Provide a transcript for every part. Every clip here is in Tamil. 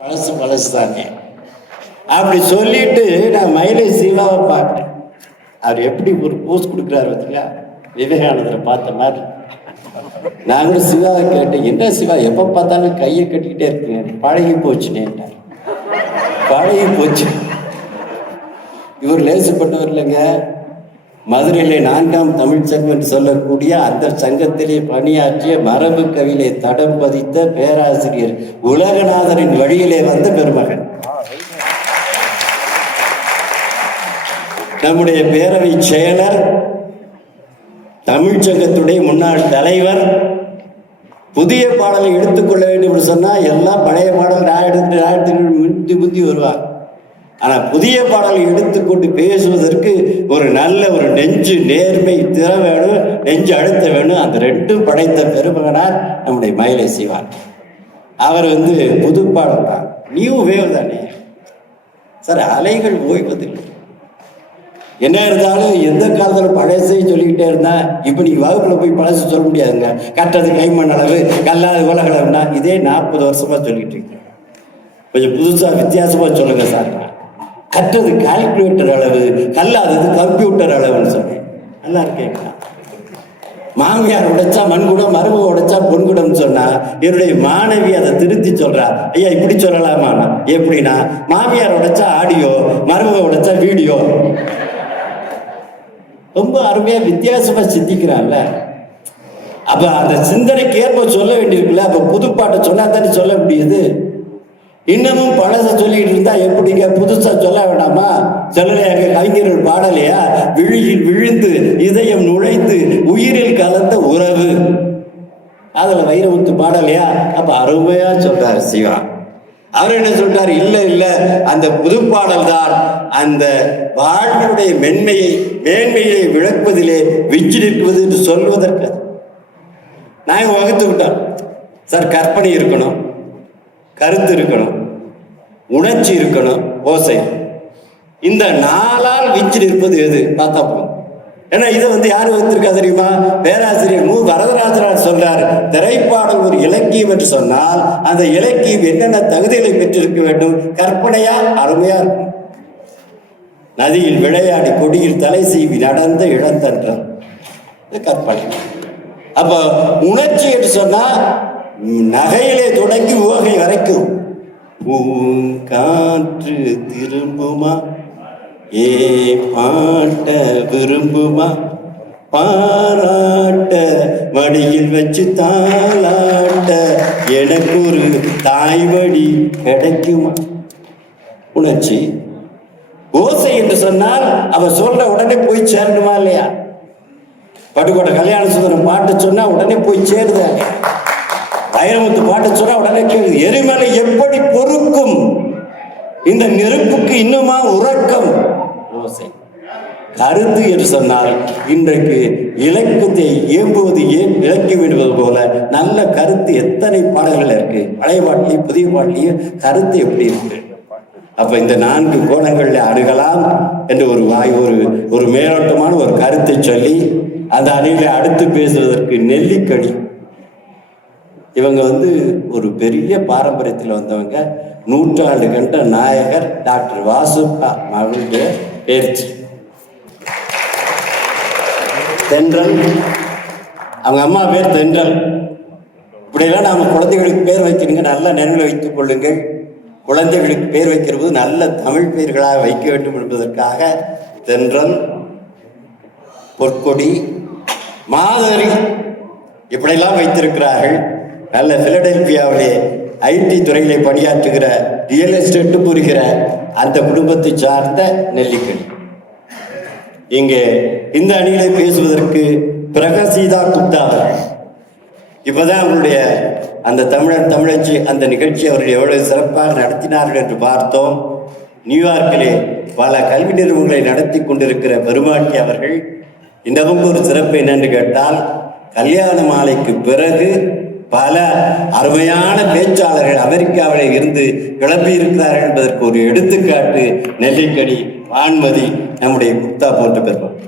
பழசு பழசு தானே அப்படி சொல்லிட்டு நான் மயிலை சிவாவை பார்த்தேன். அவர் எப்படி ஒரு போஸ் கொடுக்குறாரு பார்த்தீங்களா விவேகானந்தரை பார்த்த மாதிரி. நாங்களும் சிவாவை கேட்டேன் என்ன சிவா எப்போ பார்த்தாலும் கையை கட்டிக்கிட்டே இருக்கீங்க? பழகி போச்சுனேன்ட்டார் பழகி போச்சு. இவர் லேசுப்பட்டவர் இல்லைங்க. மதுரையில் நான்காம் தமிழ்ச்சங்கம் என்று சொல்லக்கூடிய அந்த சங்கத்திலே பணியாற்றிய மரபு கவியிலே தடம் பதித்த பேராசிரியர் உலகநாதரின் வழியிலே வந்த பெருமகன். நம்முடைய பேரவை செயலர் தமிழ்ச்சங்கத்துடைய முன்னாள் தலைவர் புதிய பாடலை எடுத்துக்கொள்ள வேண்டும் என்று சொன்னால் எல்லாம் பழைய பாடல் நான் எடுத்து நான் எடுத்து முந்தி முந்தி வருவார் ஆனால் புதிய பாடலை எடுத்துக்கொண்டு பேசுவதற்கு ஒரு நல்ல ஒரு நெஞ்சு நேர்மை திற வேணும் நெஞ்சு அழுத்த வேணும். அந்த ரெண்டும் படைத்த பெருமகனார் நம்முடைய மயிலை செய்வார். அவர் வந்து புது பாடல் தான் நியூ வேவ் தானே. சார் அலைகள் ஓய்வதில்லை. என்ன இருந்தாலும் எந்த காலத்தில் பழசையும் சொல்லிக்கிட்டே இருந்தா இப்போ நீ வகுப்புல போய் பழசு சொல்ல முடியாதுங்க. கட்டது கைமண் அளவு கல்லாது உலகளவுனா இதே நாற்பது வருஷமா சொல்லிட்டு இருக்கேன் கொஞ்சம் புதுசா வித்தியாசமா சொல்லுங்க சார். கற்றது கால்குலேட்டர் அளவு கல்லாதது கம்ப்யூட்டர் அளவுன்னு சொன்னேன். நல்லா இருக்கேன் மாமியார் உடைச்சா மண்குடம் மருமக உடைச்சா பொன்குடம்னு சொன்னா என்னுடைய மாணவி அதை திருத்தி சொல்றா ஐயா இப்படி சொல்லலாமா எப்படின்னா மாமியார் உடைச்சா ஆடியோ மருமக உடைச்சா வீடியோ ரொம்ப அருமையா வித்தியாசமா சிந்திக்கிறான்ல. அப்ப அந்த சிந்தனைக்கு ஏற்ப சொல்ல வேண்டியிருக்குல்ல அப்ப புதுப்பாட்டை சொன்னா தானே சொல்ல முடியுது? இன்னமும் பழச சொல்லிட்டு இருந்தா எப்படிங்க புதுசா சொல்ல வேண்டாமா? சொல்லலையாங்க கவிஞர்கள் பாடலையா? விழியில் விழுந்து இதயம் நுழைந்து உயிரில் கலந்த உறவு. அதுல வைரமுத்து பாடலையா? அப்ப அருமையா சொல்றாரு சிவா. அவர் என்ன சொல்றாரு? இல்ல இல்ல அந்த புதுப்பாடல் தான் அந்த வாழ்வினுடைய மென்மையை மேன்மையை விளக்குவதிலே விஞ்சி நிற்பது என்று சொல்வதற்கு. நான் வகுத்து விட்டான். சார் கற்பனை இருக்கணும். கருத்து இருக்கணும். உணர்ச்சி இருக்கணும். ஓசை. இந்த நாளால் விஞ்சி நிற்பது எது? பார்த்தா போதும். ஏன்னா இதை வந்து யார் வைத்திருக்கா தெரியுமா? பேராசிரியர் மு. வரதராஜனார் சொல்றார் திரைப்பாடல் ஒரு இலக்கியம் என்று சொன்னால் அந்த இலக்கியம் என்னென்ன தகுதிகளை பெற்றிருக்க வேண்டும்? கற்பனையா? அருமையா இருக்கும். நதியில் விளையாடி கொடியில் தலை சீவி நடந்த இளந்தன்றம் கற்பனை. அப்போ உணர்ச்சி என்று சொன்னா நகையிலே தொடங்கி உவகை வரைக்கும் காற்று திரும்புமா? ஏ பாட்ட விரும்புமா? பாராட்ட மடியில் வச்சு தாளாட்ட எனக்கு ஒரு தாய்வடி கிடைக்குமா? உணர்ச்சி. ஓசை என்று சொன்னால் அவ சொல்ற உடனே போய் சேரணுமா இல்லையா? பட்டுக்கோட்டை கல்யாண சுந்தரம் பாட்டு சொன்னா உடனே போய் சேருது. ஐரவத்து பாட்டு சொன்னா உடனே கேள்வி எரிமலை எப்படி பொறுக்கும்? இந்த நெருப்புக்கு இன்னுமா உறக்கம்? ஓசை கருத்து என்று சொன்னால் இன்றைக்கு இலக்கியத்தை ஏம்புவது ஏன் இலக்கி விடுவது போல நல்ல கருத்து எத்தனை பாடல்கள் இருக்கு? பழைய பாட்டிலையும் புதிய பாட்டிலையும் கருத்து எப்படி இருக்கு? அப்ப இந்த நான்கு கோணங்களில் அணுகலாம் என்று ஒரு வாய் ஒரு ஒரு மேலோட்டமான ஒரு கருத்தை சொல்லி அந்த அணியில அடுத்து பேசுவதற்கு நெல்லிக்கடி. இவங்க வந்து ஒரு பெரிய பாரம்பரியத்தில் வந்தவங்க. நூற்றாண்டு கண்ட நாயகர் டாக்டர் வாசுப்பா மகளுடைய பேச்சு தென்றல். அவங்க அம்மா பேர் தென்றல். இப்படியெல்லாம் நாம் குழந்தைகளுக்கு பேர் வைக்கிறீங்க நல்ல நினைவில் வைத்துக் கொள்ளுங்கள் குழந்தைகளுக்கு பேர் வைக்கிற போது நல்ல தமிழ் பெயர்களாக வைக்க வேண்டும் என்பதற்காக தென்றல் பொற்கொடி மாதரி இப்படியெல்லாம் வைத்திருக்கிறார்கள். நல்ல பிலடெல்பியாவிலே ஐடி துறையிலே பணியாற்றுகிற ரியல் எஸ்டேட்டு புரிகிற அந்த குடும்பத்தை சார்ந்த நெல்லிக்கணி இங்கே இந்த அணியிலே பேசுவதற்கு பிரகசீதா குப்தா அவர்கள். இப்பதான் அவருடைய அந்த தமிழர் தமிழச்சி அந்த நிகழ்ச்சி அவர்கள் எவ்வளவு சிறப்பாக நடத்தினார்கள் என்று பார்த்தோம். நியூயார்க்கிலே பல கல்வி நிறுவனங்களை நடத்தி கொண்டிருக்கிற பெருமாட்டி அவர்கள் இன்னமும் ஒரு சிறப்பு என்னென்று கேட்டால் கல்யாண மாலைக்கு பிறகு பல அருமையான பேச்சாளர்கள் அமெரிக்காவிலே இருந்து கிளம்பி இருக்கிறார்கள் என்பதற்கு ஒரு எடுத்துக்காட்டு நெல்லிக்கடி வான்மதி நம்முடைய குப்தா போன்ற பெறுவார்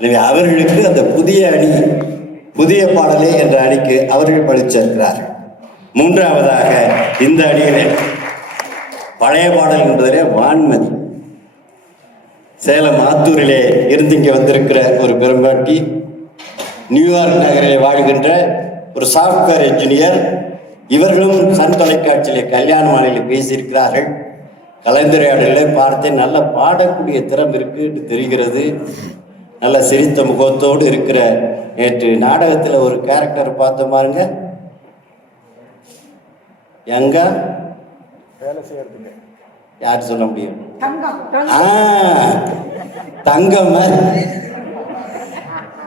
எனவே அவர்களுக்கு அந்த புதிய அணி புதிய பாடலே என்ற அணிக்கு அவர்கள் பழிச்சிருக்கிறார்கள் மூன்றாவதாக இந்த அணியிலே பழைய பாடல் என்பதிலே வான்மதி. சேலம் ஆத்தூரிலே இருந்து இங்கே வந்திருக்கிற ஒரு பெரும்பாட்டி நியூயார்க் நகரிலே வாழ்கின்ற ஒரு சாஃப்ட்வேர் என்ஜினியர் இவர்களும் சன் தொலைக்காட்சியிலே கல்யாண மாலையில் பேசியிருக்கிறார்கள். கலந்துரையாடலை பார்த்தேன் நல்ல பாடக்கூடிய திறம் இருக்கு என்று தெரிகிறது. நல்ல சிரித்த முகத்தோடு இருக்கிற நேற்று நாடகத்தில் ஒரு கேரக்டர் பார்த்த பாருங்க. எங்க? யார் சொல்ல முடியும்? ஆ, தங்கம் மாதிரி.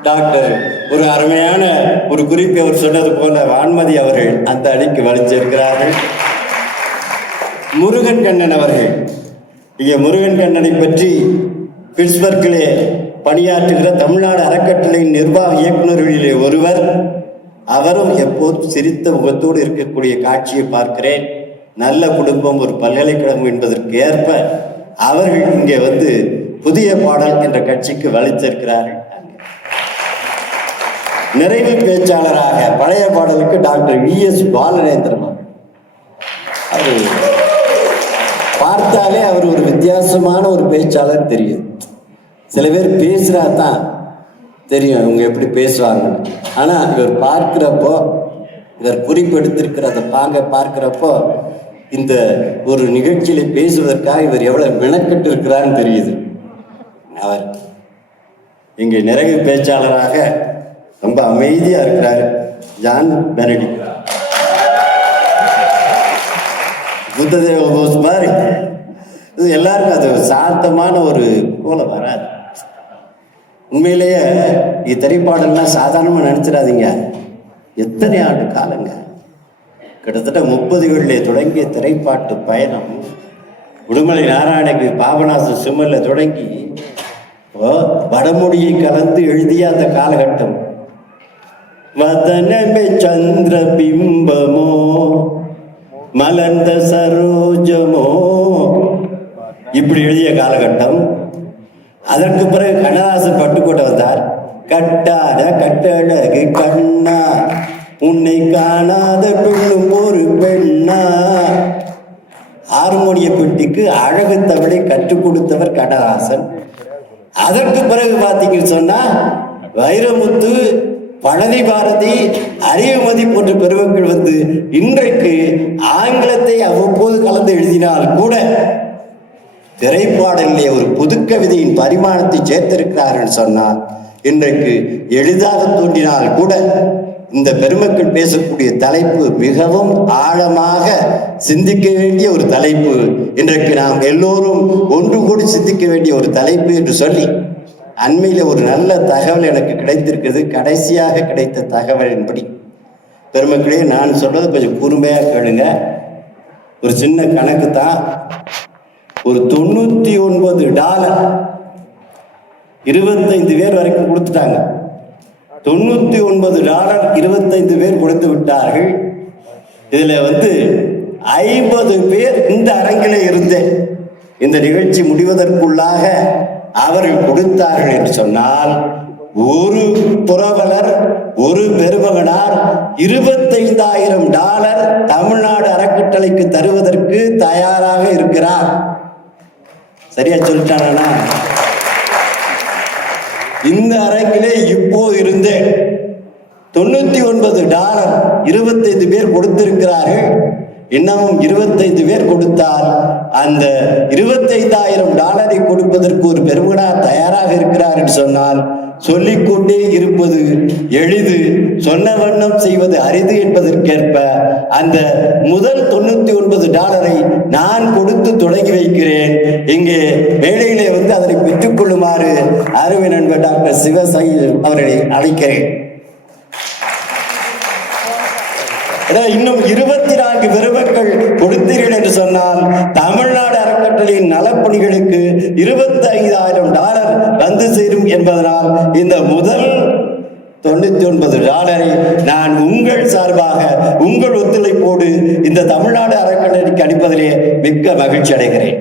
டாக்டர். ஒரு அருமையான ஒரு குறிப்பை அவர் சொன்னது போல வான்மதி அவர்கள் அந்த அணிக்கு வலிச்சிருக்கிறார்கள் முருகன் கண்ணன் அவர்கள். இங்கே முருகன் கண்ணனை பற்றி பிட்ஸ்பர்க்கிலே பணியாற்றுகிற தமிழ்நாடு அறக்கட்டளையின் நிர்வாக இயக்குநர்களிலே ஒருவர். அவரும் எப்போதும் சிரித்த முகத்தோடு இருக்கக்கூடிய காட்சியை பார்க்கிறேன். நல்ல குடும்பம் ஒரு பல்கலைக்கழகம் என்பதற்கு ஏற்ப அவர்கள் இங்கே வந்து புதிய பாடல் என்ற கட்சிக்கு வலித்திருக்கிறார்கள். நிறைவு பேச்சாளராக பழைய பாடலுக்கு டாக்டர் வி எஸ் பாலநேந்திரன். அவர் பார்த்தாலே அவர் ஒரு வித்தியாசமான ஒரு பேச்சாளர் தெரியும். சில பேர் பேசுறா தான் தெரியும் இவங்க எப்படி பேசுவாங்க ஆனா இவர் பார்க்கிறப்போ இவர் குறிப்பெடுத்திருக்கிற அந்த பாங்க பார்க்கிறப்போ இந்த ஒரு நிகழ்ச்சியில பேசுவதற்காக இவர் எவ்வளவு மெனக்கெட்டு இருக்கிறான்னு தெரியுது. அவர் இங்கே நிறைவு பேச்சாளராக ரொம்ப அமைதியா இருக்கிறார். ஜான் பெனடி. புத்ததேவ போஸ் மாதிரி இது எல்லாருக்கும் அது சாந்தமான ஒரு போல வராது. உண்மையிலேயே இத்திரைப்பாடல்லாம் சாதாரணமாக நினச்சிடாதீங்க. எத்தனை ஆண்டு காலங்க? கிட்டத்தட்ட முப்பதுகளிலே தொடங்கிய திரைப்பாட்டு பயணம் உடுமலை நாராயணக்கு பாபநாச சிம்மலில் தொடங்கி இப்போ வடமொழியை கலந்து எழுதிய அந்த காலகட்டம். வதனமே சந்திர பிம்பமோ மலர்ந்த சரோஜமோ? இப்படி எழுதிய காலகட்டம். அதற்கு பிறகு கண்ணதாசன் பட்டுக்கோட்டை வந்தார். கட்டாத கட்டழகு கண்ணா உன்னை காணாத பெண்ணும் ஒரு பெண்ணா. ஹார்மோனிய பெட்டிக்கு அழகு தமிழை கற்றுக் கொடுத்தவர் கண்ணதாசன். அதற்கு பிறகு பார்த்தீங்கன்னு சொன்னா வைரமுத்து பழனி பாரதி அரியமதி போன்ற பெருமக்கள் வந்து இன்றைக்கு ஆங்கிலத்தை அவ்வப்போது கலந்து எழுதினால் கூட திரைப்பாடலிலே ஒரு புதுக்கவிதையின் பரிமாணத்தை சேர்த்திருக்கிறார்கள் சொன்னால் இன்றைக்கு எளிதாக தோன்றினால் கூட இந்த பெருமக்கள் பேசக்கூடிய தலைப்பு மிகவும் ஆழமாக சிந்திக்க வேண்டிய ஒரு தலைப்பு. இன்றைக்கு நாம் எல்லோரும் ஒன்று கூடி சிந்திக்க வேண்டிய ஒரு தலைப்பு என்று சொல்லி அண்மையில் ஒரு நல்ல தகவல் எனக்கு கிடைத்திருக்கிறது. கடைசியாக கிடைத்த தகவலின்படி. பெருமக்களே நான் சொல்றது கொஞ்சம் கூர்மையாக கேளுங்க. ஒரு சின்ன கணக்கு தான். ஒரு தொண்ணூத்தி ஒன்பது டாலர் இருபத்தைந்து பேர் வரைக்கும் கொடுத்துட்டாங்க. தொண்ணூத்தி ஒன்பது டாலர் இருபத்தைந்து பேர் கொடுத்து விட்டார்கள். இதுல வந்து ஐம்பது பேர் இந்த அரங்கிலே இருந்தேன். இந்த நிகழ்ச்சி முடிவதற்குள்ளாக அவர்கள் கொடுத்தார்கள் என்று சொன்னால் ஒரு புரவலர் ஒரு பெருமகனார் இருபத்தைந்தாயிரம் டாலர் தமிழ்நாடு அறக்கட்டளைக்கு தருவதற்கு தயாராக இருக்கிறார். சரியா சொல்லிட்டானா இந்த அரங்கிலே இப்போ இருந்தேன் தொண்ணூத்தி ஒன்பது டாலர் இருபத்தைந்து பேர் கொடுத்திருக்கிறார்கள். இன்னமும் இருபத்தைந்து பேர் கொடுத்தால் அந்த இருபத்தைந்தாயிரம் டாலரை கொடுப்பதற்கு ஒரு பெருமனார் தயாராக இருக்கிறார் என்று சொன்னால் சொல்லிக்கொண்டே இருப்பது எளிது. சொன்ன வண்ணம் செய்வது அரிது என்பதற்கேற்ப அந்த முதல் தொண்ணூத்தி ஒன்பது டாலரை நான் கொடுத்து தொடங்கி வைக்கிறேன். இங்கே மேடையிலே வந்து அதனை பெற்றுக் கொள்ளுமாறு அருமை நண்பர் டாக்டர் சிவசாயி அவர்களை அழைக்கிறேன். இன்னும் இருபத்தி நான்கு பெருமக்கள் கொடுத்தீர்கள் என்று சொன்னால் தமிழ்நாடு அறக்கட்டளையின் நலப்பணிகளுக்கு இருபத்தி ஐந்தாயிரம் டாலர் வந்து சேரும் என்பதனால் இந்த முதல் தொண்ணூத்தி ஒன்பது டாலரை நான் உங்கள் சார்பாக உங்கள் ஒத்துழைப்போடு இந்த தமிழ்நாடு அறக்கட்டளைக்கு அளிப்பதிலே மிக்க மகிழ்ச்சி அடைகிறேன்.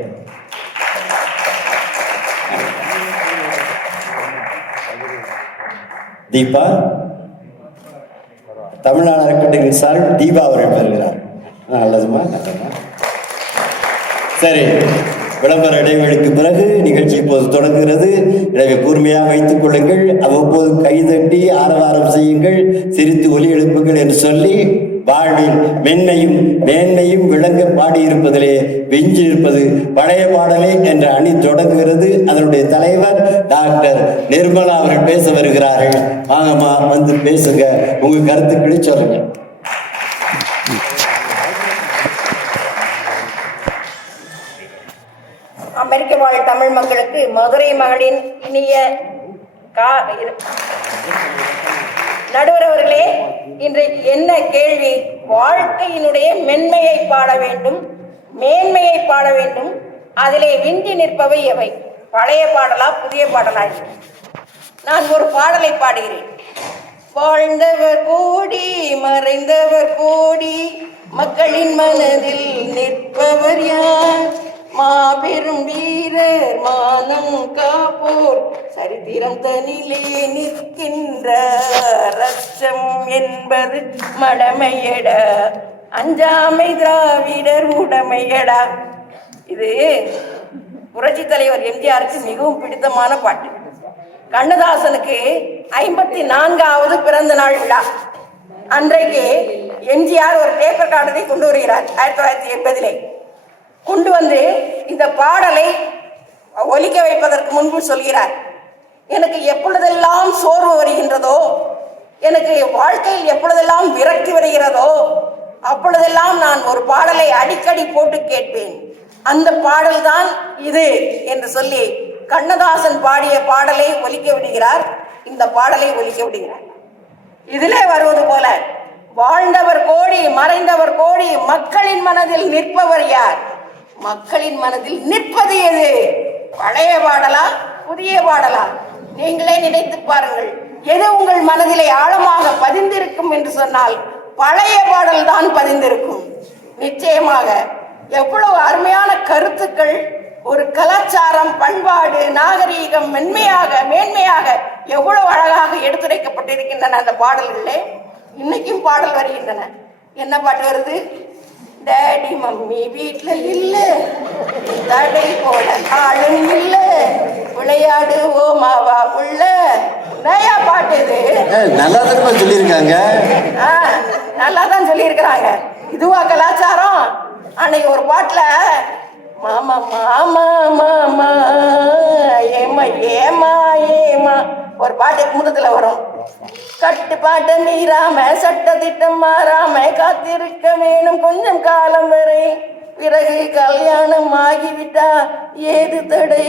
தீபா தமிழ்நாடு அறக்கட்டளை சார்பில் தீபா அவர்கள் பெறுகிறார் நல்லதுமா நல்லதுமா சரி விளம்பர இடைவெளிக்கு பிறகு நிகழ்ச்சி இப்போது தொடங்குகிறது. எனவே கூர்மையாக வைத்துக் கொள்ளுங்கள். அவ்வப்போது கைதட்டி ஆரவாரம் செய்யுங்கள். சிரித்து ஒலி எழுப்புங்கள் என்று சொல்லி வாழ்வில் மென்மையும் மேன்மையும் விளங்க பாடியிருப்பதிலே வெஞ்சி இருப்பது பழைய பாடலே என்ற அணி தொடங்குகிறது. அதனுடைய தலைவர் டாக்டர் நிர்மலா அவர்கள் பேச வருகிறார்கள். வாங்கம்மா வந்து பேசுங்க. உங்க கருத்துக்களை சொல்லுங்க. அமெரிக்க வாழ் தமிழ் மக்களுக்கு மதுரை மகளின் இனிய கா நடுவர் அவர்களே இன்றைக்கு என்ன கேள்வி? வாழ்க்கையினுடைய மென்மையை பாட வேண்டும் மேன்மையை பாட வேண்டும் அதிலே விஞ்சி நிற்பவை எவை? பழைய பாடலா புதிய பாடலா? நான் ஒரு பாடலை பாடுகிறேன். வாழ்ந்தவர் கோடி மறைந்தவர் கோடி மக்களின் மனதில் நிற்பவர் யார்? மாபெரும் வீரர் மானம் காப்போர் சரித்திரம் தனிலே நிற்கின்ற ரச்சம் என்பது மடமையட. அஞ்சாமை திராவிடர் உடமையடா. இது புரட்சி தலைவர் எம்ஜிஆருக்கு மிகவும் பிடித்தமான பாட்டு. கண்ணதாசனுக்கு ஐம்பத்தி நான்காவது பிறந்த நாள் விழா. அன்றைக்கு எம்ஜிஆர் ஒரு பேப்பர் கார்டனை கொண்டு வருகிறார். ஆயிரத்தி தொள்ளாயிரத்தி எண்பதிலே. கொண்டு வந்து இந்த பாடலை ஒலிக்க வைப்பதற்கு முன்பு சொல்கிறார். எனக்கு எப்பொழுதெல்லாம் சோர்வு வருகின்றதோ எனக்கு வாழ்க்கையில் எப்பொழுதெல்லாம் விரக்தி வருகிறதோ அப்பொழுதெல்லாம் நான் ஒரு பாடலை அடிக்கடி போட்டு கேட்பேன். அந்த பாடல்தான் இது என்று சொல்லி கண்ணதாசன் பாடிய பாடலை ஒலிக்க விடுகிறார். இந்த பாடலை ஒலிக்க விடுகிறார். இதிலே வருவது போல வாழ்ந்தவர் கோடி மறைந்தவர் கோடி மக்களின் மனதில் நிற்பவர் யார்? மக்களின் மனதில் நிற்பது எது? பழைய பாடலா புதிய பாடலா நீங்களே நினைத்து பாருங்கள் எது உங்கள் மனதிலே ஆழமாக பதிந்திருக்கும் என்று சொன்னால் பழைய பாடல் தான் பதிந்திருக்கும். நிச்சயமாக எவ்வளவு அருமையான கருத்துக்கள் ஒரு கலாச்சாரம் பண்பாடு நாகரீகம் மென்மையாக மேன்மையாக எவ்வளவு அழகாக எடுத்துரைக்கப்பட்டிருக்கின்றன அந்த பாடல்களே. இன்னைக்கும் பாடல் வருகின்றன. என்ன பாட்டு வருது? டேடி மம்மி வீட்ல இல்ல. தடை போட ஆளும் இல்ல. விளையாடு ஓ மாவா புள்ள. நயா பாட்டு இது. நல்லா திரும்ப சொல்லியிருக்காங்க? நல்லா தான் சொல்லியிருக்கிறாங்க. இதுவா கலாச்சாரம்? அன்னைக்கு ஒரு பாட்டுல மாமா மாமா மாமா ஏமா ஏமா ஏமா ஒரு பாட்டு குமுதத்துல வரும். கட்டுப்பாட்டை மீறாம சட்ட திட்டம் மாறாம காத்திருக்க வேணும் கொஞ்சம் காலம் வரை. பிறகு கல்யாணம் ஆகிவிட்டா ஏது தடை?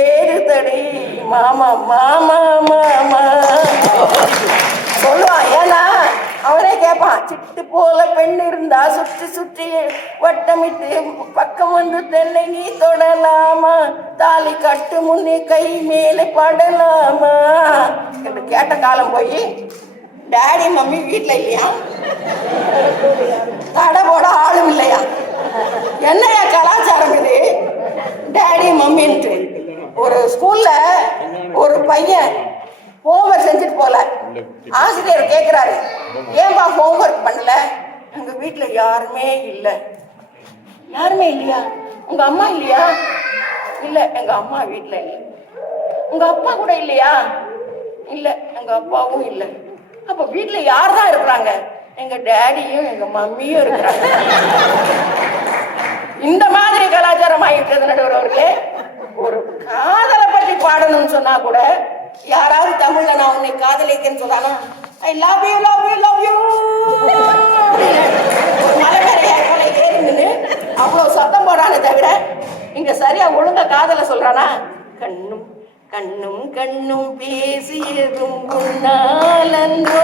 ஏது தடை? மாமா மாமா மாமா. சொல்லுவா ஏன்னா அவனே கேட்பான் சிட்டு போல பெண் இருந்தா சுற்றி சுற்றி வட்டமிட்டு பக்கம் வந்து தென்னை நீ தொடலாமா? தாலி கட்டு முன்னே கை மேலே படலாமா? என்று கேட்ட காலம் போய் டேடி மம்மி வீட்டில் இல்லையா? தடை போட ஆளும் இல்லையா? என்னையா கலாச்சாரம் இது? டேடி மம்மின்ட்டு. ஒரு ஸ்கூல்ல ஒரு பையன் ஹோம்ஒர்க் செஞ்சுட்டு போல. ஆசிரியர் கேட்குறாரு ஏன்பா ஹோம்ஒர்க் பண்ணல? எங்க வீட்டில் யாருமே இல்லை. யாருமே இல்லையா? உங்க அம்மா இல்லையா? இல்ல எங்க அம்மா வீட்டில் இல்லை. உங்க அப்பா கூட இல்லையா? இல்ல எங்க அப்பாவும் இல்லை. அப்ப வீட்டுல யார் தான் இருக்கிறாங்க? எங்க டேடியும் எங்க மம்மியும் இருக்கிறாங்க. இந்த மாதிரி கலாச்சாரம் ஆகிவிட்டது நடுவர் அவர்களே. ஒரு காதலை பற்றி பாடணும்னு சொன்னா கூட யாராவது தமிழ்ல நான் உன்னை காதலிக்கேன்னு சொன்னானா I love you love you love you மலை ஏறி அவ்வளவு சத்தம் போடானே தவிர இங்க சரியா ஒழுங்க காதல சொல்றானா கண்ணும் கண்ணும் கண்ணும் பேசியதும் உன்னாலன்றோ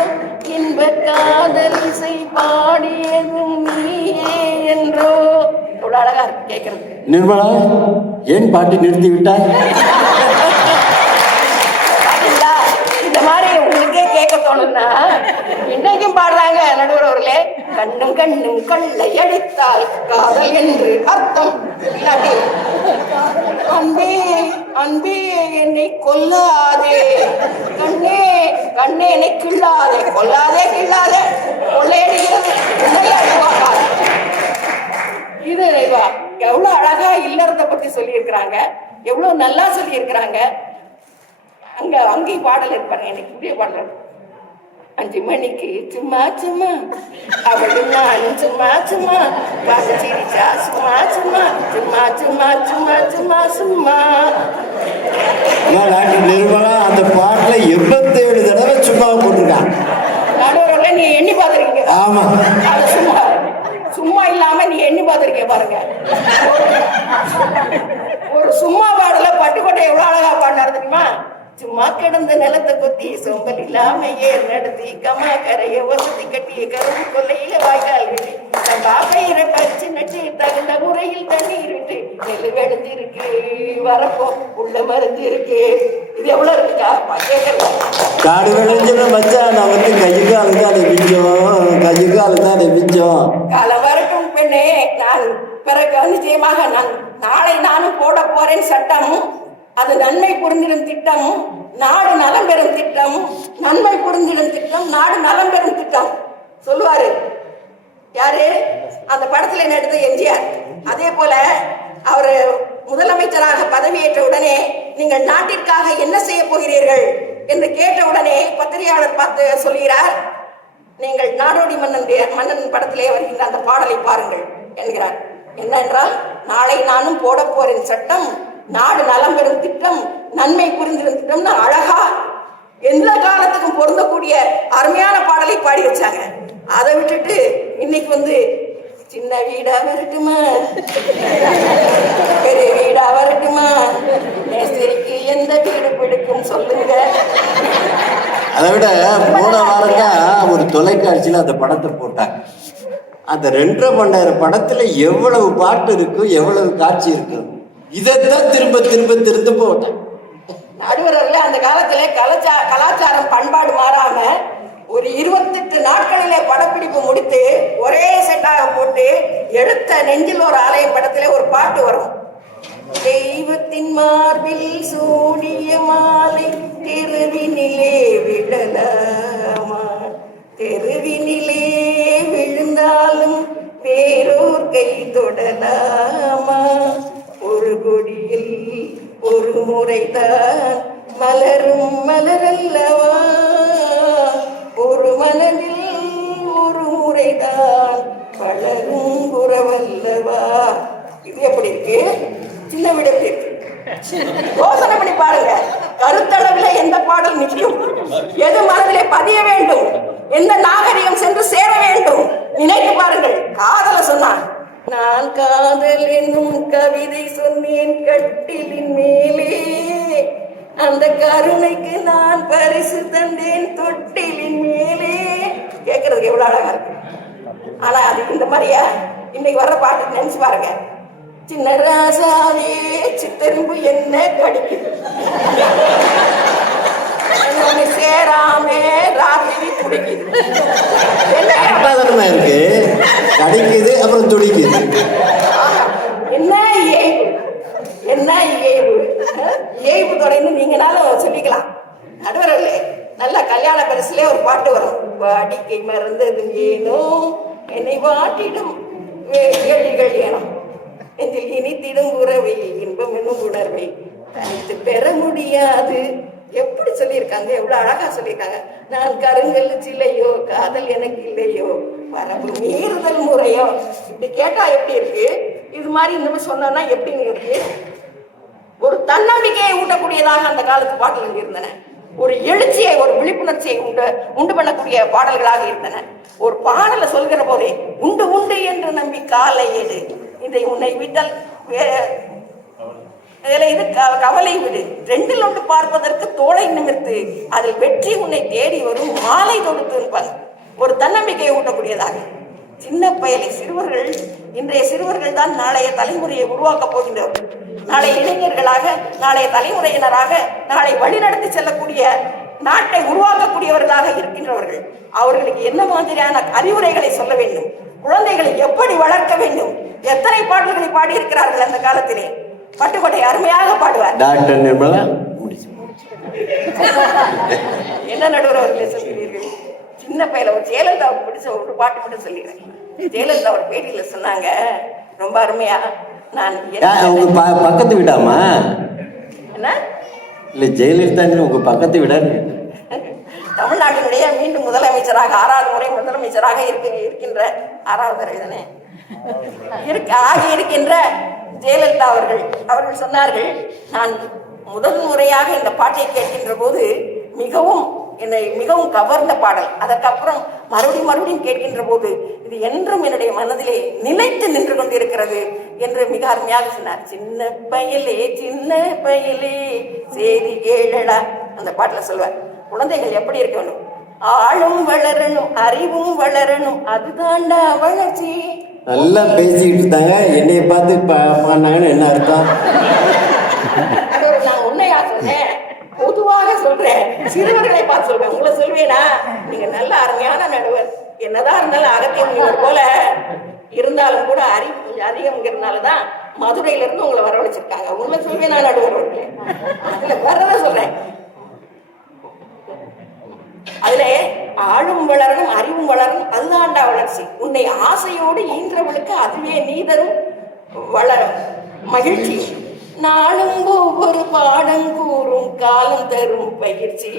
இன்ப காதல் இசை பாடியதும் நீயே என்றோ. இவ்வளவு அழகா இருக்கு கேட்கறது நிர்மலா ஏன் பாட்டி நிறுத்தி விட்டாய் பாத்தீங்களா? இந்த மாதிரி உங்களுக்கே கேட்க தோணும்னா இன்னைக்கும் பாடுறாங்க நடுவர் அவர்களே கண்ணும் கண்ணும் கொள்ளை அடித்தால் காதல் என்று அர்த்தம். அன்பே அன்பே என்னை கொல்லாதே. கண்ணே கண்ணே என்னை கிள்ளாதே. கொல்லாதே கிள்ளாதே. கொள்ளையடிக்கிறது இது இறைவா எவ்வளவு அழகா இல்லறத பத்தி சொல்லியிருக்கிறாங்க. எவ்வளவு நல்லா சொல்லியிருக்கிறாங்க. அங்க அங்கேயும் பாடல் இருப்பாங்க எனக்கு இப்படியே பாடல் அஞ்சு மணிக்கு சும்மா சும்மா. அவளும் நானும் சும்மா சும்மா. பாட்டு சிரிச்சா சும்மா சும்மா. சும்மா சும்மா சும்மா சும்மா சும்மா. டாக்டர் நிர்மலா அந்த பாட்டுல எண்பத்தேழு தடவை சும்மா போட்டிருக்கான். நடுவரில் நீ எண்ணி பார்த்துருக்கீங்க ஆமா. அது சும்மா சும்மா இல்லாம நீ எண்ணி பார்த்துருக்கீங்க பாருங்க. ஒரு சும்மா பாடல பட்டுக்கோட்டை எவ்வளவு அழகா பாடினாரு தெரியுமா? சும்மா கிடந்த நிலத்தை கொத்தி சொம்பல் இல்லாம ஏர் நடத்தி கமா கரைய வசதி கட்டிய கரும்பு கொல்லையில வாய்க்கால் விட்டு காப்பையில பறிச்சு நட்டு தகுந்த முறையில் தண்ணீர் விட்டு நெல் வெடிஞ்சிருக்கு வரப்போ உள்ள மருந்து இருக்கு. இது எவ்வளவு இருக்குக்கா காடு விளைஞ்சத மச்சான் நான் வந்து கை காலு தான் மிஞ்சம் கை காலு தான் மிஞ்சம் காலம் வரட்டும் பெண்ணே நான் பிறகு நிச்சயமாக நான் நாளை நானும் போட போறேன் சட்டம். அது நன்மை புரிந்திடும் திட்டம் நாடு நலம் பெறும் திட்டம் நன்மை புரிந்திடும் திட்டம் நாடு நலம் பெறும் திட்டம். சொல்லுவாரு. யாரு? அந்த படத்துல நடித்த எம்ஜிஆர். அதே போல அவர் முதலமைச்சராக பதவியேற்ற உடனே நீங்கள் நாட்டிற்காக என்ன செய்ய போகிறீர்கள் என்று கேட்ட உடனே பத்திரிகையாளர் பார்த்து சொல்கிறார் நீங்கள் நாடோடி மன்னன் மன்னன் படத்திலே வருகின்ற அந்த பாடலை பாருங்கள் என்கிறார். என்னென்றால் நாளை நானும் போட போறேன் சட்டம் நாடு நலம் பெறும் திட்டம் நன்மை புரிந்திடும் திட்டம்னு அழகா எந்த காலத்துக்கும் பொருந்தக்கூடிய அருமையான பாடலை பாடி வச்சாங்க. அதை விட்டுட்டு இன்னைக்கு வந்து சின்ன வீடா வரட்டுமா? பெரிய வீடா வரட்டுமா? மேஸ்திரிக்கு எந்த வீடு பிடிக்கும் சொல்லுங்க. அதை விட போன வாரம் தான் ஒரு தொலைக்காட்சியில் அந்த படத்தை போட்டாங்க. அந்த ரெண்டரை மணி நேரம் படத்துல எவ்வளவு பாட்டு இருக்கும் எவ்வளவு காட்சி இருக்கும் இதைத்தான் திரும்ப திரும்ப திரும்ப போட்டேன் நடுவர்கள் அந்த காலத்திலே கலாச்சா கலாச்சாரம் பண்பாடு மாறாம ஒரு இருபத்தெட்டு நாட்களிலே படப்பிடிப்பு முடித்து ஒரே செட்டாக போட்டு எடுத்த நெஞ்சில் ஒரு ஆலயம் படத்திலே ஒரு பாட்டு வரும். தெய்வத்தின் மார்பில் சூடிய மாலை தெருவினிலே விழலாமா தெருவினிலே விழுந்தாலும் வேறோர் கை தொடலாமா? ஒரு கொடியில் ஒரு முறைதான் மலரும் மலரல்லவா? ஒரு மலரில் ஒரு முறைதான் பலரும் குறவல்லவா? இது எப்படி இருக்கு? சின்ன விட எப்படி இருக்கு யோசனை பண்ணி பாருங்க. கருத்தளவில் எந்த பாடல் நிற்கும்? எது மனதிலே பதிய வேண்டும்? எந்த நாகரிகம் சென்று சேர வேண்டும்? நினைத்து பாருங்கள். காதல சொன்னான். நான் காதல் என்னும் கவிதை சொன்னேன் கட்டிலின் மேலே. அந்த கருணைக்கு நான் பரிசு தந்தேன் தொட்டிலின் மேலே. கேட்கறதுக்கு எவ்வளவு அழகா இருக்கு. ஆனா அது இந்த மாதிரியா? இன்னைக்கு வர்ற பாட்டு நினைச்சு பாருங்க. சின்ன ராசாவே சித்தரும்பு என்ன கடிக்குது? சேராமே ராத்திரி துடிக்குது என்ன கரெக்டாக இருக்கு கடிக்குது அப்புறம் துடிக்குது. என்ன ஏய்வு என்ன ஏய்வு அஹ், ஏய்வு தொடர்ந்து நீங்கனாலும் சொல்லிக்கலாம். நடுவரல்ல நல்ல கல்யாண பரிசுல ஒரு பாட்டு வரும். வாடிக்கை மறந்தது ஏனோ என்னை வாட்டிடும் வேள்கள் கேள்விகள் ஏனோ நெஞ்சில் இனித்திடும் உறவை இன்பம் என்னும் உணர்வை தனித்து பெற முடியாது. எப்படி சொல்லியிருக்காங்க? எவ்வளவு அழகா சொல்லியிருக்காங்க. நான் கருங்கல் சிலையோ காதல் எனக்கு இல்லையோ மரபு மீறுதல் முறையோ? இப்படி கேட்டா எப்படி இருக்கு? இது மாதிரி இந்த மாதிரி சொன்னா எப்படிங்க இருக்கு? ஒரு தன்னம்பிக்கையை ஊட்டக்கூடியதாக அந்த காலத்து பாடல்கள் இருந்தன. ஒரு எழுச்சியை ஒரு விழிப்புணர்ச்சியை உண்டு உண்டு பண்ணக்கூடிய பாடல்களாக இருந்தன. ஒரு பாடலை சொல்கிற போதே உண்டு உண்டு என்று நம்பி காலை எடு. இதை உன்னை விட்டல் இதில் இது கவலை விடு. ரெண்டில் ஒன்று பார்ப்பதற்கு தோளை நிமிர்த்து அதில் வெற்றி உன்னை தேடி வரும் மாலை தொடுத்து ஒரு தன்னம்பிக்கையை ஊட்டக்கூடியதாக. சின்ன பயலை சிறுவர்கள் இன்றைய சிறுவர்கள் தான் நாளைய தலைமுறையை உருவாக்கப் போகின்றவர்கள் நாளைய இளைஞர்களாக நாளைய தலைமுறையினராக நாளை வழிநடத்தி செல்லக்கூடிய நாட்டை உருவாக்கக்கூடியவர்களாக இருக்கின்றவர்கள். அவர்களுக்கு என்ன மாதிரியான அறிவுரைகளை சொல்ல வேண்டும்? குழந்தைகளை எப்படி வளர்க்க வேண்டும்? எத்தனை பாடல்களை பாடியிருக்கிறார்கள் அந்த காலத்திலே? பட்டுக்கோட்டை அருமையாக பாடுவார். டாக்டர் நிர்மலா முடிச்சு. என்ன நடுவர் அவர்களே சொல்கிறீர்கள் சின்ன பையல ஒரு ஜெயலலிதாவுக்கு பிடிச்ச ஒரு பாட்டு மட்டும் சொல்லிடுறேன். ஜெயலலிதா ஒரு பேட்டியில சொன்னாங்க ரொம்ப அருமையா நான் உங்க பக்கத்து வீடாமா என்ன? இல்ல ஜெயலலிதா உங்க பக்கத்து வீடான்னு தமிழ்நாட்டினுடைய மீண்டும் முதலமைச்சராக ஆறாவது முறை முதலமைச்சராக இருக்க இருக்கின்ற ஆறாவது முறை தானே? இருக்க ஆகி இருக்கின்ற ஜெயலலிதா அவர்கள் அவர்கள் சொன்னார்கள் நான் முதல் முறையாக இந்த பாட்டை கேட்கின்ற போது மிகவும் என்னை மிகவும் கவர்ந்த பாடல். அதற்கப்புறம் மறுபடியும் மறுபடியும் கேட்கின்ற போது இது என்றும் என்னுடைய மனதிலே நிலைத்து நின்று கொண்டிருக்கிறது என்று மிக அருமையாக சொன்னார். சின்ன பயலே சின்ன பயலே செய்தி கேளடா அந்த பாட்டுல சொல்வார். குழந்தைகள் எப்படி இருக்க வேண்டும்? ஆளும் வளரணும் அறிவும் வளரணும். அதுதான்டா வளர்ச்சி. நல்லா பேசிக்கிட்டு இருந்தாங்க. என்னைய பார்த்து என்ன அர்த்தம்? நான் உண்மையா சொன்னேன் சொல்றேன். சிறுவர்களை பார்த்து சொல்றேன். உங்களை சொல்வேனா? நீங்க நல்ல அருமையான நடுவர். என்னதான் இருந்தாலும் அகத்தியம் முனிவர் போல இருந்தாலும் கூட அறிவு கொஞ்சம் அதிகம்ங்கிறதுனாலதான் மதுரையில இருந்து உங்களை வரவழைச்சிருக்காங்க. உங்களை சொல்வேனா நடுவர் அதுல வர்றத சொல்றேன். அதுல ஆளும் வளரணும் அறிவும் வளரணும். அதுதான்டா வளர்ச்சி. உன்னை ஆசையோடு ஈன்றவளுக்கு அதுவே நீதரும் வளரும். மகிழ்ச்சி. நாளும் ஒவ்வொரு பாடம் கூறும் காலம் தரும் பயிற்சி.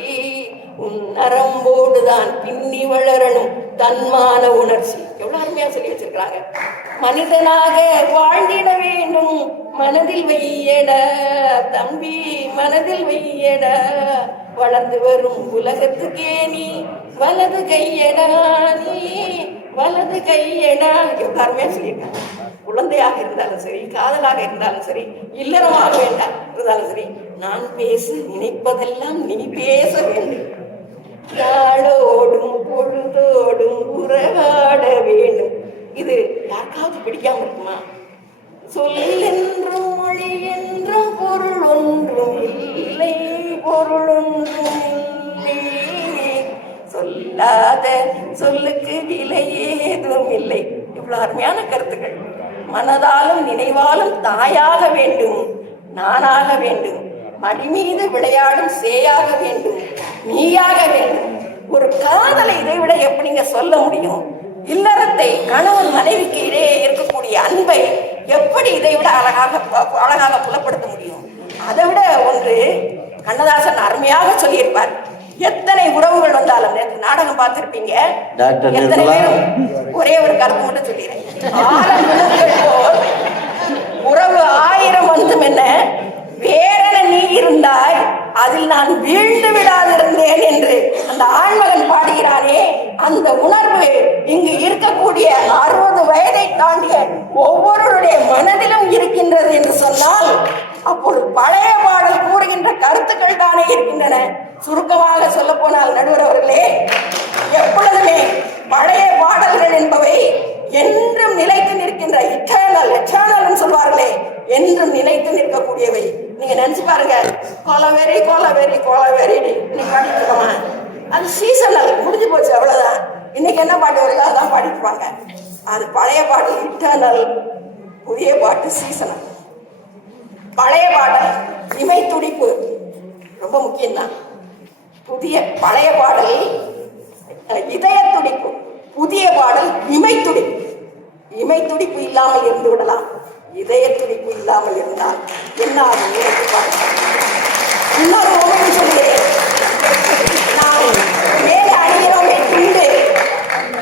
உன் நரம்போடுதான் பின்னி வளரணும். தன்மான உணர்ச்சி. எவ்வளவு அருமையா சொல்லி வச்சிருக்காங்க மனிதனாக வாழ்ந்திட வேண்டும். மனதில் வையட. தம்பி மனதில் வையட. வளர்ந்து வரும் உலகத்துக்கே நீ வலது கையடா. நீ வலது கையடா. எவ்வளவு அருமையா சொல்லியிருக்காங்க. குழந்தையாக இருந்தாலும் சரி காதலாக இருந்தாலும் சரி இல்லறமாக வேண்டாம் இருந்தாலும் சரி நான் பேச நினைப்பதெல்லாம் நீ பேச வேண்டும். நாளோடும் பொழுதோடும் உறவாட வேண்டும். இது யாருக்காவது பிடிக்காம இருக்குமா? சொல் என்றும் மொழி என்றும் பொருள் ஒன்றும் இல்லை பொருள் ஒன்றும் சொல்லாத சொல்லுக்கு விலை ஏதும் இல்லை. இவ்வளவு அருமையான கருத்துக்கள். மனதாலும் நினைவாலும் தாயாக வேண்டும் நானாக வேண்டும். மடி மீது விளையாடும் சேயாக வேண்டும் நீயாக வேண்டும். ஒரு காதலை இதை விட எப்படிங்க சொல்ல முடியும்? இல்லறத்தை கணவன் மனைவிக்கு இடையே இருக்கக்கூடிய அன்பை எப்படி இதை விட அழகாக அழகாக புலப்படுத்த முடியும்? அதை விட ஒன்று கண்ணதாசன் அருமையாக சொல்லியிருப்பார். எத்தனை உறவுகள் வந்தாலும் நேற்று நாடகம் பார்த்திருப்பீங்க? எத்தனை. பேரும் ஒரே ஒரு கருத்து மட்டும் சொல்லிடுறேன். உறவு ஆயிரம் வந்தும் என்ன? வேறென நீ இருந்தாய் அதில் நான் வீழ்ந்து விடாதிருந்தேன் என்று அந்த ஆண்மகன் பாடுகிறானே அந்த உணர்வு இங்கு இருக்கக்கூடிய அறுபது வயதை தாண்டிய ஒவ்வொருடைய மனதிலும் இருக்கின்றது என்று சொன்னால் அப்போது பழைய பாடல் கூறுகின்ற கருத்துக்கள் தானே இருக்கின்றன. சுருக்கமாக சொல்ல போனால் நடுவர் அவர்களே எப்பொழுதுமே பழைய பாடல்கள் என்பவை என்றும் நிலைத்து நிற்கின்ற இட்டர்னல் எட்டர்னல் சொல்வார்களே என்றும் நிலைத்து நீங்க நினைச்சு பாருங்க. கோலவேரி கோலவேரி கோலவேரி நீ பாடிட்டு இருக்கோமா அது. சீசனல் முடிஞ்சு போச்சு அவ்வளவுதான். இன்னைக்கு என்ன பாட்டு வருதோ அதான் பாடிட்டுப்பாங்க அது பழைய பாட்டு இட்டர்னல் புதிய பாட்டு சீசனல் பழைய பாடல் இமை துடிப்பு. ரொம்ப முக்கியம்தான். புதிய பழைய பாடல் இதய துடிப்பு. புதிய பாடல் இமை துடிப்பு. இமை துடிப்பு இல்லாமல் இருந்து விடலாம். இதய துடிப்பு இல்லாமல் இருந்தால் என்ன ஆகும் இன்னொரு சொல்கிறேன். நாம் மேலே அணிகிறோமே துண்டு.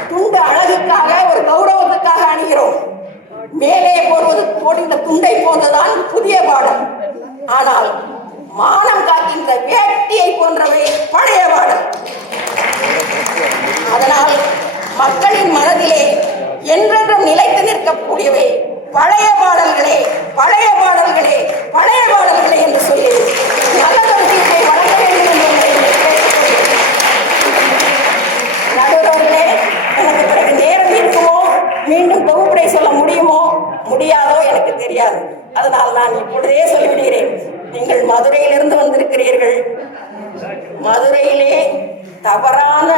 துண்டு அழகுக்காக ஒரு கௌரவத்துக்காக அணிகிறோம். மேலே போடுவது போடுகின்ற துண்டை போன்றதான் புதிய பாடம். ஆனால் மானம் காக்கின்ற வேட்டியை போன்றவை பழைய பாடம். அதனால் மக்களின் மனதிலே என்றென்றும் நிலைத்து நிற்கக்கூடியவை பழைய பாடல்களே பழைய பாடல்களே பழைய பாடல்களே என்று சொல்லி நல்லதொரு தீர்ப்பை வழங்க வேண்டும் என்று நடுவர்களே எனக்கு பிறகு நேரம் இருக்குமோ? மீண்டும் தொகுப்புரை சொல்ல முடியுமோ? முடியாதோ எனக்கு தெரியாது. அதனால் நான் இப்பொழுதே சொல்லிவிடுகிறேன். நீங்கள் மதுரையிலிருந்து வந்திருக்கிறீர்கள். மதுரையிலே தவறான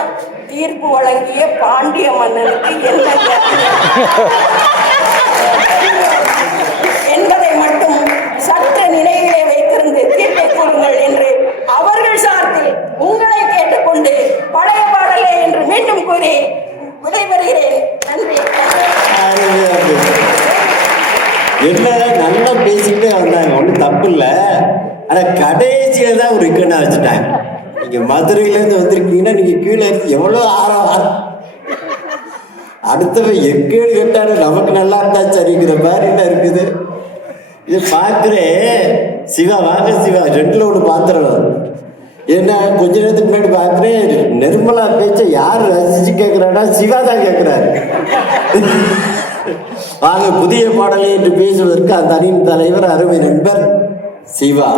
தீர்ப்பு வழங்கிய பாண்டிய மன்னனுக்கு என்ன என்பதை மட்டும் சற்று நினைவிலே வைத்திருந்து தீர்ப்பை கூறுங்கள் என்று அவர்கள் சார்பில் உங்களை கேட்டுக்கொண்டு பழைய பாடலே என்று மீண்டும் கூறி விடைபெறுகிறேன். நன்றி. என்ன நல்லா பேசிக்கிட்டே வந்தாங்க. ஒன்றும் தப்பு இல்லை. ஆனால் கடைசியில் தான் ஒரு இக்கண்ணா வச்சுட்டாங்க. நீங்கள் மதுரையிலேருந்து வந்திருக்கீங்கன்னா நீங்கள் கீழே இருந்து எவ்வளோ ஆரம் அடுத்தவன் எக்கேடு கேட்டாலும் நமக்கு நல்லா இருந்தா சரிங்கிற மாதிரி தான் இருக்குது. இது பார்க்குறேன். சிவா வாங்க சிவா. ரெண்டுல ஒன்று பாத்திரம் ஏன்னா கொஞ்ச நேரத்துக்கு முன்னாடி பார்க்குறேன். நிர்மலா பேச்ச யார் ரசிச்சு கேட்குறான்னா சிவா தான் கேட்குறாரு வாங்க புதிய பாடலை என்று பேசுவதற்கு அந்த அணியின் தலைவர் அருமை நண்பர் சிவா.